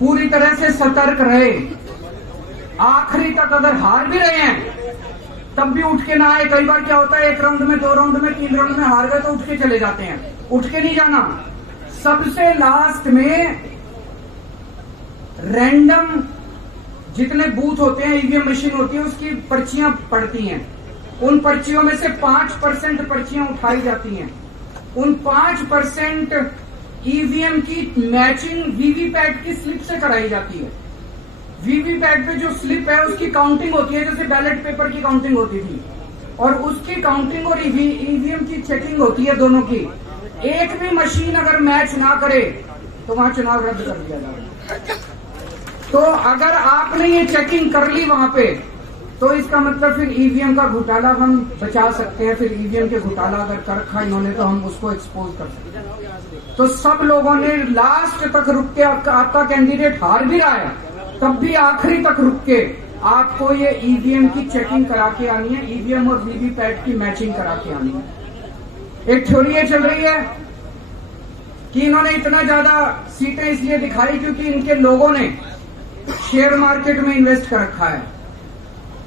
पूरी तरह से सतर्क रहे। आखिरी तक अगर हार भी रहे हैं तब भी उठ के ना आए। कई बार क्या होता है, 1 राउंड में, 2 राउंड में, 3 राउंड में हार गए तो उठ के चले जाते हैं। उठ के नहीं जाना। सबसे लास्ट में रैंडम जितने बूथ होते हैं, ईवीएम मशीन होती है, उसकी पर्चियां पड़ती हैं। उन पर्चियों में से 5% पर्चियां उठाई जाती हैं। उन 5% ईवीएम की मैचिंग वीवीपैट की स्लिप से कराई जाती है। वीवीपैट पे जो स्लिप है उसकी काउंटिंग होती है, जैसे बैलेट पेपर की काउंटिंग होती थी, और उसकी काउंटिंग और ईवीएम की चेकिंग होती है दोनों की। एक भी मशीन अगर मैच ना करे तो वहां चुनाव रद्द कर दिया जाएगा। तो अगर आपने ये चेकिंग कर ली वहां पे, तो इसका मतलब फिर ईवीएम का घोटाला हम बचा सकते हैं। फिर ईवीएम के घोटाला अगर कर रखा इन्होंने तो हम उसको एक्सपोज कर सकते हैं। तो सब लोगों ने लास्ट तक रुक के, आपका कैंडिडेट हार भी रहा है तब भी आखिरी तक रुक के आपको ये ईवीएम की चेकिंग करा के आनी है, ईवीएम और वीवीपैट की मैचिंग करा के आनी है। एक थ्योरी ये चल रही है कि इन्होंने इतना ज्यादा सीटें इसलिए दिखाई क्योंकि इनके लोगों ने शेयर मार्केट में इन्वेस्ट कर रखा है,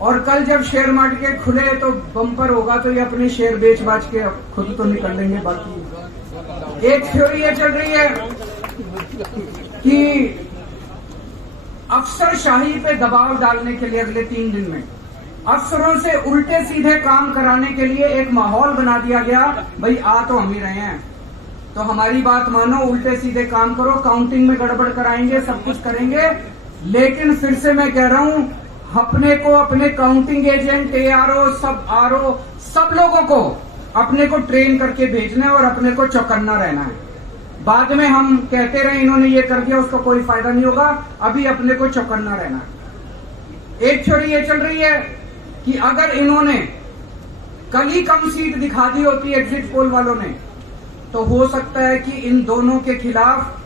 और कल जब शेयर मार्केट खुले तो बम्पर होगा तो ये अपने शेयर बेच बाच के खुद तो निकल लेंगे। बाकी एक थ्योरी ये चल रही है कि अफसरशाही पे दबाव डालने के लिए अगले 3 दिन में अफसरों से उल्टे सीधे काम कराने के लिए एक माहौल बना दिया गया। भाई आ तो हम ही रहे हैं तो हमारी बात मानो, उल्टे सीधे काम करो, काउंटिंग में गड़बड़ कराएंगे, सब कुछ करेंगे। लेकिन फिर से मैं कह रहा हूं, अपने को, अपने काउंटिंग एजेंट, एआरओ, सब आरओ, सब लोगों को अपने को ट्रेन करके भेजना है और अपने को चौकन्ना रहना है। बाद में हम कहते रहे इन्होंने ये कर दिया, उसका कोई फायदा नहीं होगा। अभी अपने को चौकन्ना रहना है। एक थ्योरी ये चल रही है कि अगर इन्होंने कल ही कम सीट दिखा दी होती एग्जिट पोल वालों ने, तो हो सकता है कि इन दोनों के खिलाफ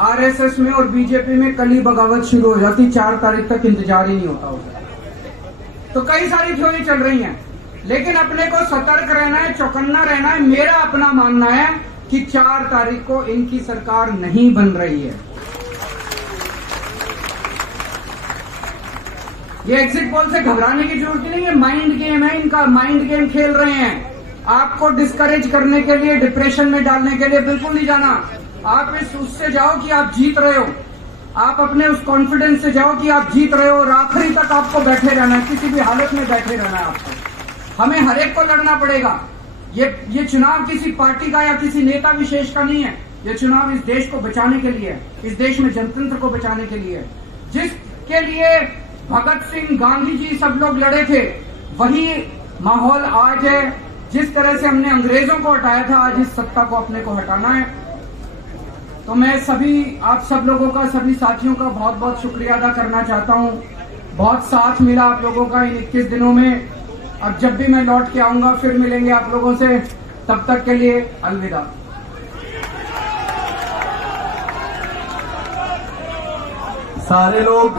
आरएसएस में और बीजेपी में कल ही बगावत शुरू हो जाती। 4 तारीख तक इंतजार ही नहीं होता होगा। तो कई सारी थ्योरी चल रही हैं, लेकिन अपने को सतर्क रहना है, चौकन्ना रहना है। मेरा अपना मानना है कि 4 तारीख को इनकी सरकार नहीं बन रही है। ये एग्जिट पोल से घबराने की जरूरत नहीं है। माइंड गेम है इनका, माइंड गेम खेल रहे हैं। आपको डिस्करेज करने के लिए, डिप्रेशन में डालने के लिए बिल्कुल नहीं जाना। आप उससे जाओ कि आप जीत रहे हो। आप अपने उस कॉन्फिडेंस से जाओ कि आप जीत रहे हो, और आखिरी तक आपको बैठे रहना है, किसी भी हालत में बैठे रहना है आपको। हमें हर एक को लड़ना पड़ेगा। ये चुनाव किसी पार्टी का या किसी नेता विशेष का नहीं है। ये चुनाव इस देश को बचाने के लिए है, इस देश में जनतंत्र को बचाने के लिए है। जिसके लिए भगत सिंह, गांधी जी सब लोग लड़े थे, वही माहौल आज है। जिस तरह से हमने अंग्रेजों को हटाया था, आज इस सत्ता को अपने को हटाना है। तो मैं सभी, आप सब लोगों का, सभी साथियों का बहुत बहुत शुक्रिया अदा करना चाहता हूं। बहुत साथ मिला आप लोगों का इन 21 दिनों में। अब जब भी मैं लौट के आऊंगा फिर मिलेंगे आप लोगों से। तब तक के लिए अलविदा। सारे लोग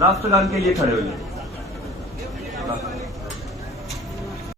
राष्ट्रगान के लिए खड़े हुए।